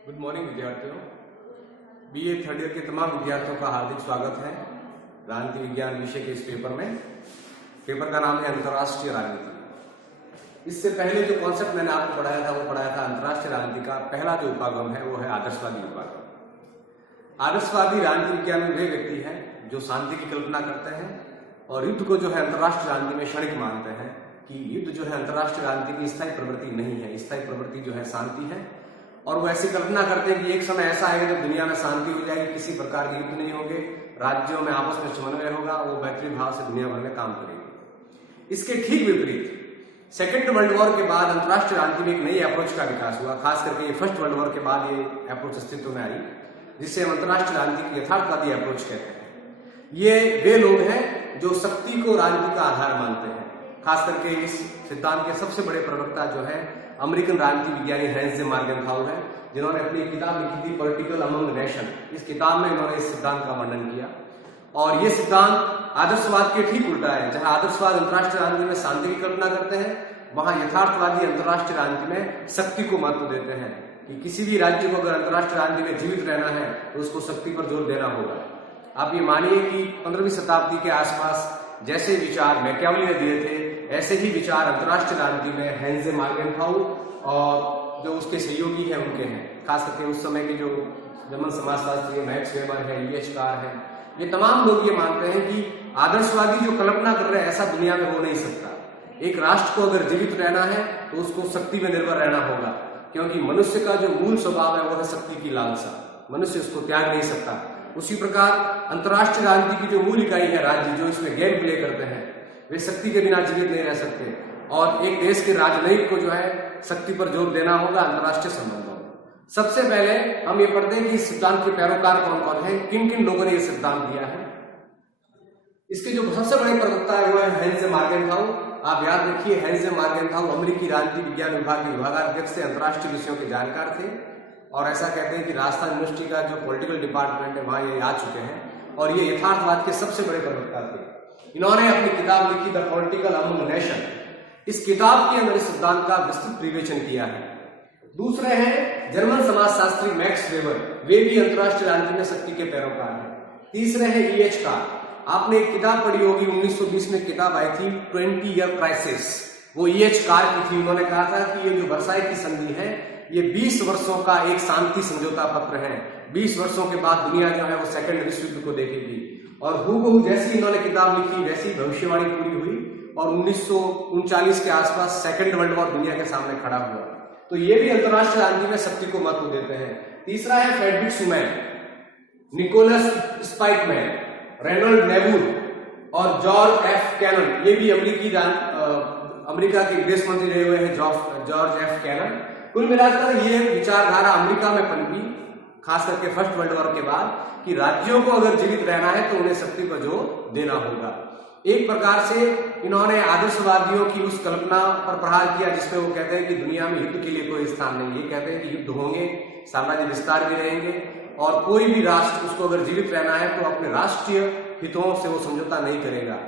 Good morning विद्यार्थियों। BA third year के तमाम विद्यार्थियों का हार्दिक स्वागत है राजनीति विज्ञान विषय के इस पेपर में। पेपर का नाम है अंतर्राष्ट्रीय राजनीति। इससे पहले जो कॉन्सेप्ट मैंने आपको पढ़ाया था वो पढ़ाया था अंतर्राष्ट्रीय राजनीति का पहला जो उपागम है वो है आदर्शवादी उपागम। आदर्शवादी राजनीति विज्ञान में वे व्यक्ति हैं जो शांति की कल्पना करते हैं और युद्ध को जो है अंतर्राष्ट्रीय राजनीति में क्षणिक मानते हैं कि युद्ध जो है अंतर्राष्ट्रीय राजनीति की स्थायी प्रवृत्ति नहीं है, स्थायी प्रवृत्ति जो है शांति है। और वो ऐसी कल्पना करते हैं कि एक समय ऐसा आएगा जब दुनिया में शांति हो जाएगी, किसी प्रकार के युद्ध नहीं होंगे, राज्यों में आपस में समन्वय होगा, वो मैत्री भाव से दुनिया भर में काम करेगी। इसके ठीक विपरीत सेकेंड वर्ल्ड वॉर के बाद अंतर्राष्ट्रीय राजनीति में एक नई अप्रोच का विकास हुआ। खास करके ये फर्स्ट वर्ल्ड वॉर के बाद ये अप्रोच अस्तित्व में आई, जिससे हम अंतर्राष्ट्रीय राजनीति की यथार्थवादी अप्रोच कहते हैं। ये वे लोग हैं जो शक्ति को राजनीति का आधार मानते हैं। खास करके इस सिद्धांत के सबसे बड़े प्रवक्ता जो है अमेरिकन राजनीति विज्ञानी हैंस जे मार्गेनथाउ है, जिन्होंने अपनी किताब लिखी थी पॉलिटिकल अमंग नेशन। इस किताब में इन्होंने इस सिद्धांत का वर्णन किया और ये सिद्धांत आदर्शवाद के ठीक उल्टा है। जहां आदर्शवाद अंतर्राष्ट्रीय राजनीति में शांति की कल्पना करते हैं, वहां यथार्थवादी अंतर्राष्ट्रीय राजनीति में शक्ति को महत्व देते हैं कि किसी भी राज्य को अगर अंतर्राष्ट्रीय राजनीति में जीवित रहना है तो उसको शक्ति पर जोर देना होगा। आप ये मानिए कि 15वीं शताब्दी के आसपास जैसे विचार मैकियावेली ने दिए थे, ऐसे ही विचार अंतर्राष्ट्रीय राजनीति में हैंस जे मार्गेनथाउ और जो उसके सहयोगी हैं उनके हैं। खास करके उस समय के जो जर्मन समाजशास्त्री मैक्स वेबर है, E.H. कार है, ये तमाम लोग ये मानते हैं कि आदर्शवादी जो कल्पना कर रहे हैं ऐसा दुनिया में हो नहीं सकता। एक राष्ट्र को अगर जीवित रहना है तो उसको शक्ति में निर्भर रहना होगा, क्योंकि मनुष्य का जो मूल स्वभाव है वो है शक्ति की लालसा। मनुष्य उसको त्याग नहीं सकता। उसी प्रकार अंतर्राष्ट्रीय राजनीति की जो मूल इकाई है राज्य, जो इसमें गेम प्ले करते हैं, वे शक्ति के बिना जीवित नहीं रह सकते। और एक देश के राजनयिक को जो है शक्ति पर जोर देना होगा अंतर्राष्ट्रीय संबंधों में। सबसे पहले हम ये पढ़ते हैं कि इस सिद्धांत के पैरोकार कौन कौन है, किन किन लोगों ने ये सिद्धांत दिया है। इसके जो सबसे बड़े प्रवक्ता है वो है हैंस जे मार्गेनथाउ। आप याद रखिए, हैंस जे मार्गेनथाउ अमेरिकी राजनीति विज्ञान विभाग के विभागाध्यक्ष से अंतर्राष्ट्रीय विषयों के जानकार थे और ऐसा कहते हैं कि राजस्थान यूनिवर्सिटी का जो पॉलिटिकल डिपार्टमेंट है वहां ये आ चुके हैं और ये यथार्थवाद के सबसे बड़े प्रवक्ता थे। इन्होंने अपनी किताब लिखी द पॉलिटिकल अमंग नेशन। इस किताब के अंदर इस सिद्धांत का विस्तृत विवेचन किया है। दूसरे हैं जर्मन समाजशास्त्री मैक्स वेबर, वे भी अंतर्राष्ट्रीय राजनीति में शक्ति के पैरोकार हैं। तीसरे हैं E.H. कार। आपने एक किताब पढ़ी होगी, 1920 में किताब आई थी 20 ईयर क्राइसिस, वो E.H. कार की थी। उन्होंने कहा था कि ये जो वर्साई की संधि है ये 20 वर्षों का एक शांति समझौता पत्र है। 20 वर्षों के बाद दुनिया जो है वो सेकंड विश्व युद्ध को देखेगी। और हूबहू जैसी इन्होंने किताब लिखी वैसी भविष्यवाणी पूरी हुई और 1939 के आसपास सेकंड वर्ल्ड वॉर दुनिया के सामने खड़ा हुआ। तो ये भी अंतर्राष्ट्रीय राजनीति में शक्ति को महत्व देते हैं। तीसरा है Frederick Schuman, Nicholas Spykman, Reynold नेबूर और जॉर्ज F. कैनन। ये भी अमेरिका के विदेश मंत्री रहे हुए हैं जॉर्ज F. कैनन। कुल मिलाकर ये विचारधारा अमेरिका में पनपी, खास करके फर्स्ट वर्ल्ड वॉर के बाद, कि राज्यों को अगर जीवित रहना है तो उन्हें शक्ति पर जोर देना होगा। एक प्रकार से इन्होंने आदर्शवादियों की उस कल्पना पर प्रहार किया जिसमें वो कहते हैं कि दुनिया में युद्ध के लिए कोई स्थान नहीं। ये कहते हैं कि युद्ध होंगे, साम्राज्य विस्तार भी रहेंगे और कोई भी राष्ट्र उसको अगर जीवित रहना है तो अपने राष्ट्रीय हितों से वो समझौता नहीं करेगा।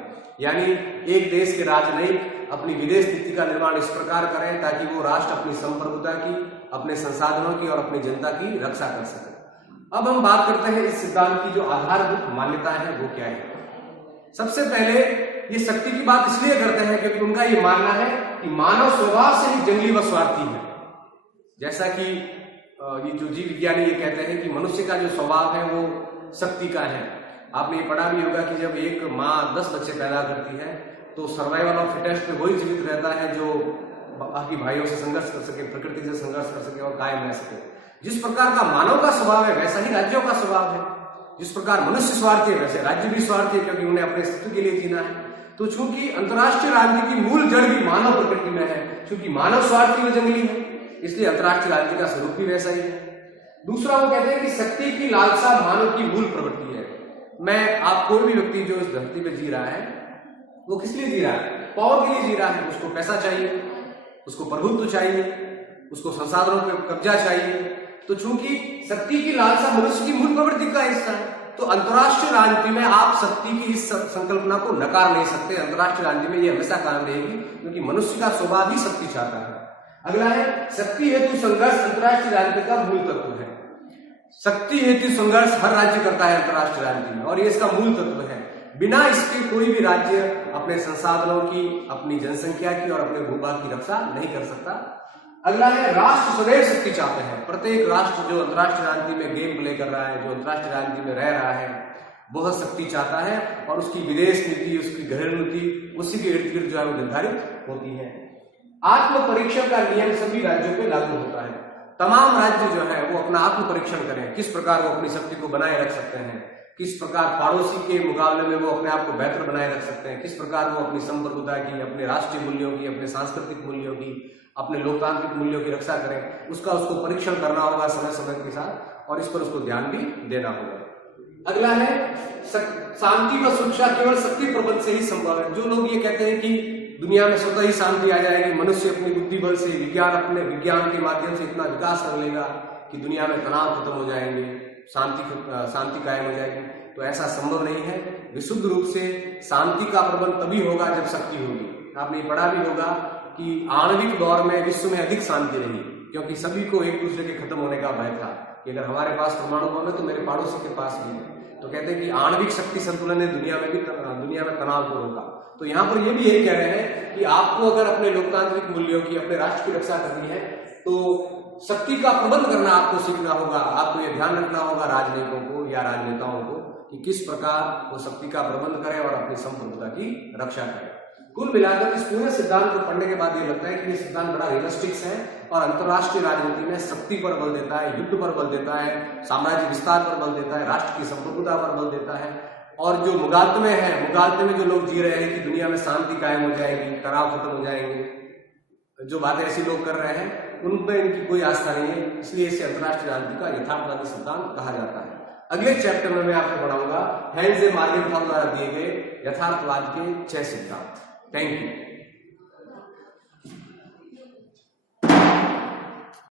यानी एक देश के राजनयिक अपनी विदेश नीति का निर्माण इस प्रकार करें ताकि वो राष्ट्र अपनी संप्रभुता की, अपने संसाधनों की और अपनी जनता की रक्षा कर सके। अब हम बात करते हैं इस सिद्धांत की जो आधारभूत मान्यताएं हैं वो क्या है। सबसे पहले ये शक्ति की बात इसलिए करते हैं क्योंकि उनका ये मानना है कि मानव स्वभाव से ही जंगली व स्वार्थी है। जैसा कि ये जो जीव विज्ञानी ये कहते हैं कि मनुष्य का जो स्वभाव है वो शक्ति का है। आपने ये पढ़ा भी होगा कि जब एक माँ 10 बच्चे पैदा करती है तो सर्वाइवल ऑफ फिटेस्ट में वही जीवित रहता है जो बाकी भाइयों से संघर्ष कर सके, प्रकृति से संघर्ष कर सके और कायम रह सके। जिस प्रकार का मानव का स्वभाव है वैसा ही राज्यों का स्वभाव है। जिस प्रकार मनुष्य स्वार्थी है वैसे राज्य भी स्वार्थी है, क्योंकि उन्हें अपने अस्तित्व के लिए जीना है। तो चूंकि अंतर्राष्ट्रीय राजनीति की मूल जड़ भी मानव प्रकृति में है, चूंकि मानव स्वार्थी व जंगली है, इसलिए अंतर्राष्ट्रीय राजनीति का स्वरूप भी वैसा ही है। दूसरा वो कहते हैं कि शक्ति की लालसा मानव की मूल प्रवृत्ति है। मैं आप कोई भी व्यक्ति जो इस धरती पे जी रहा है वो किस लिए जी रहा है? पावर के लिए जी रहा है। उसको पैसा चाहिए, उसको प्रभुत्व चाहिए, उसको संसाधनों पर कब्जा चाहिए। तो चूंकि शक्ति की लालसा मनुष्य की मूल प्रवृत्ति का हिस्सा है तो अंतर्राष्ट्रीय राजनीति में आप शक्ति की इस संकल्पना को नकार नहीं सकते। अंतर्राष्ट्रीय राजनीति में ये हमेशा कायम रहेगी क्योंकि मनुष्य का स्वभाव ही शक्ति चाहता है। अगला है शक्ति हेतु संघर्ष अंतरराष्ट्रीय राजनीति का मूल तत्व है। शक्ति हेतु संघर्ष हर राज्य करता है अंतरराष्ट्रीय राजनीति में और ये इसका मूल तत्व है। बिना इसके कोई भी राज्य अपने संसाधनों की, अपनी जनसंख्या की और अपने भूभाग की रक्षा नहीं कर सकता। अगला है राष्ट्र सदैव शक्ति चाहते हैं। प्रत्येक राष्ट्र जो अंतरराष्ट्रीय राजनीति में गेम प्ले कर रहा है, जो अंतरराष्ट्रीय राजनीति में रह रहा है, बहुत शक्ति चाहता है और उसकी विदेश नीति, उसकी घरेलू नीति उसी के इर्द गिर्द जो है वो निर्धारित होती है। आत्म परीक्षण का नियम सभी राज्यों पे लागू होता है। तमाम राज्य जो है वो अपना आत्म परीक्षण करें, किस प्रकार वो अपनी शक्ति को बनाए रख सकते हैं, किस प्रकार पड़ोसी के मुकाबले में वो अपने आप को बेहतर बनाए रख सकते हैं, किस प्रकार वो अपनी संप्रभुता की, अपने राष्ट्रीय मूल्यों की, अपने सांस्कृतिक मूल्यों की, अपने लोकतांत्रिक मूल्यों की रक्षा करें। उसको परीक्षण करना होगा समय समय के साथ और इस पर उसको ध्यान भी देना होगा। अगला है शांति व सुरक्षा केवल शक्ति प्रबंध से ही संभव है। जो लोग ये कहते हैं कि दुनिया में स्वतः ही शांति आ जाएगी, मनुष्य अपनी बुद्धि बल से, विज्ञान के माध्यम से इतना विकास कर लेगा कि दुनिया में तनाव खत्म हो जाएंगे, शांति कायम हो जाएगी, तो ऐसा संभव नहीं है। विशुद्ध रूप से शांति का प्रबंध तभी होगा जब शक्ति होगी। आपने ये पढ़ा भी होगा कि आणविक दौर में विश्व में अधिक शांति रही क्योंकि सभी को एक दूसरे के खत्म होने का भय था कि अगर हमारे पास परमाणु बम है तो मेरे पड़ोसी के पास भी है। तो कहते हैं कि आणविक शक्ति संतुलन ने दुनिया में तनाव को रोका। तो यहाँ पर ये भी यही कह रहे हैं कि आपको अगर अपने लोकतांत्रिक मूल्यों की, अपने राष्ट्र की रक्षा करनी है तो शक्ति का प्रबंध करना आपको सीखना होगा। आपको ये ध्यान रखना होगा राजनयिकों को या राजनेताओं को कि किस प्रकार वो शक्ति का प्रबंध करें और अपनी संप्रभुता की रक्षा करें। कुल मिलाकर इस पूरे सिद्धांत को पढ़ने के बाद ये लगता है कि ये सिद्धांत बड़ा रियलिस्टिक है और अंतरराष्ट्रीय राजनीति में शक्ति पर बल देता है, युद्ध पर बल देता है, साम्राज्य विस्तार पर बल देता है, राष्ट्र की संप्रभुता पर बल देता है। और जो मुगालते में जो लोग जी रहे हैं कि दुनिया में शांति कायम हो जाएगी, तनाव खत्म हो जाएंगे, जो बातें ऐसी लोग कर रहे हैं उन पर इनकी कोई आस्था नहीं है। इसलिए इसे अंतरराष्ट्रीय राजनीति का यथार्थवादी सिद्धांत कहा जाता है। अगले चैप्टर में मैं आपको पढ़ाऊंगा हैंस ए मार्गेनहाउ द्वारा दिए गए यथार्थवाद के 6 सिद्धांत। Thank you.